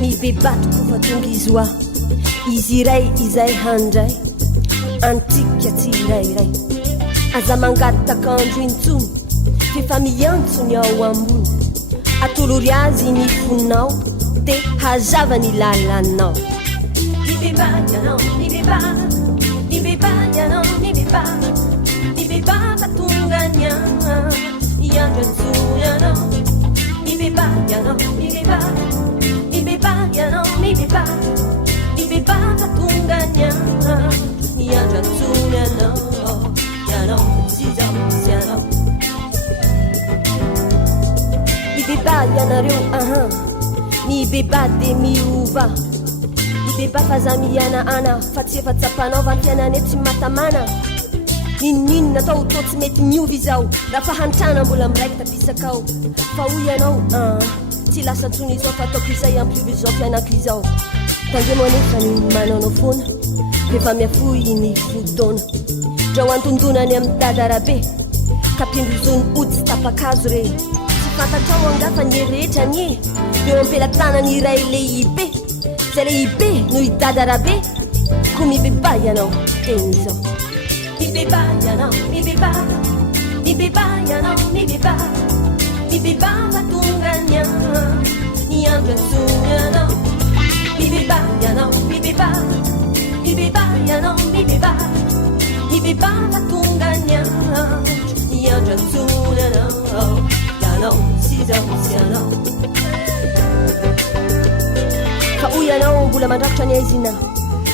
mibebato kofa tonga izy oa izy iray izay handray antika tsy irairay aza mangatakandro intsony fefa miantsony ao ambony atolory azy ny foninao de hazava ny lalanao mibeba ianao mibeba mibeba ianao mibeba mibeba fatongany iandro antsony anao mibeba ianao mibeba mibeba ianao mibeba mibeba fatongany iandro antsony anao ianao sizao sianao mibeba ianareo mibeba de miova mibeba fa za miana ana fa tsy efa tsapanao va fianane tsy matamana ninninona atao to tsy mety miovy izao raha fa hantrana mbola miraiky tapisakao fa hoy ianao tsy lasa ntsony izao fa ataoko izay ampiovy izao fianako izao tandremo anefa ny manaonao foana efa miafoy ny fotoana dra ho antondonany amin'ny dadarabe ka mpindrozony ody tsy tapakazo re tsy fantatrao angafa ny rehetra ny eo ampelantanany iray lehibe zay lehibe no idadarabe ko mibeba ianao teny izao mibeba ianao mibeba mibeba ianao mibeba mibeba fatongany iandro antsony anao mibeba ianao mibeba mibeba ianao mibeba mibeba fatongany iandro antsony anao ianao sizao sianao fa hoy ianao mbola mandrakotra ny aizina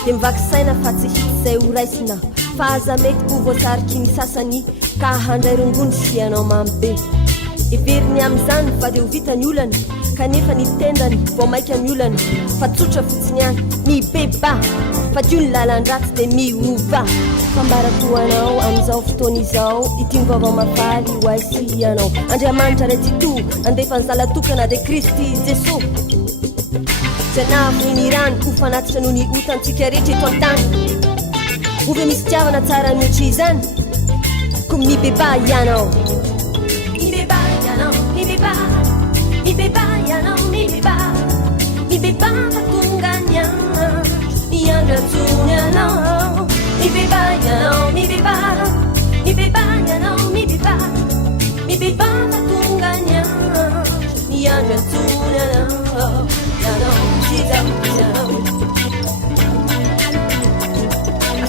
de mivaky saina fa tsy hity zay ho raisina fa aza mety ho voasariky ny sasany ka handray rongony sy ianao mambe everiny am'izany fa de ho vita ny olana kanefa ny tendany vao maika ny olana fa tsotra fotsiny any mibeba fa dio ny lalandratsy de miova fambaratoanao am'izao fotoana izao ity mivavao mafaly ho aisy ianao andriamanitra ray ty to andefa ny zalatokana de kristy jesosy janafo ny rano ho fanatitra noho ny otantsika rehetra eto an-tany ove misy tiavana tsara miotra izany ko mibeba ianao mibeba ianao mibeba mibeba ianao mibeba mibeba fatongany iandro antsony anao mibeba ianao mibeba mibeba ianao mibeba mibeba fatongany iandro antsony anao ianao sizao sianao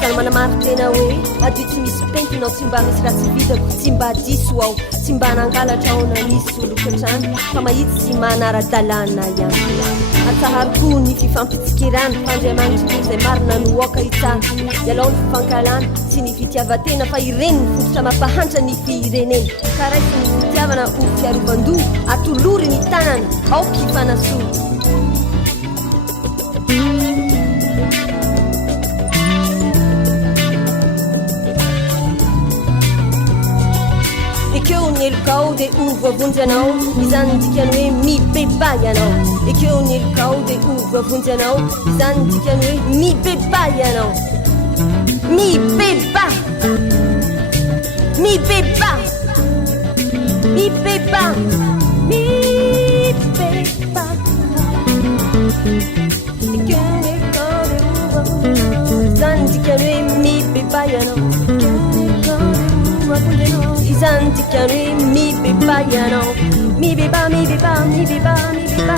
asany manamary tena hoe adio tsy misy pentinao tsy mba misy raha tsy vitako tsy mba diso ao tsy mba nangalatra ao na misy olokatrany fa mahitsy sy manara-dalàna ihany atsaharoko ny fifampitsikirana fandriamanitra zay marina no oaka itsana ialao ny fifankalana sy ny fitiavatena fa ireny ny fototra mampahantra ny firenena ka raisy ny fitiavana ho fiarovan-doha atolory ny tanana ao kifanasoa ekeo ny elokao de ovo avonjy anao izany dikany hoe mibeba ianao ekeo ny elokao de ovo avonjy anao izany dikany hoe mibeba ianao mibeba mibeba mibeba mibeba ekeo ny elokao de ovo avonjy izany dikany hoe mibeba ianao izany dikany hoe mibeba ianao mibeba mibeba mibeba mibeba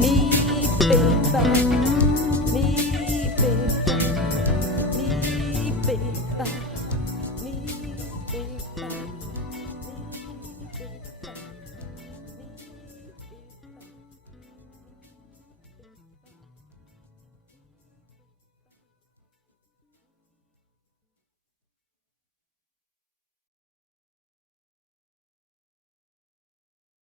mibeba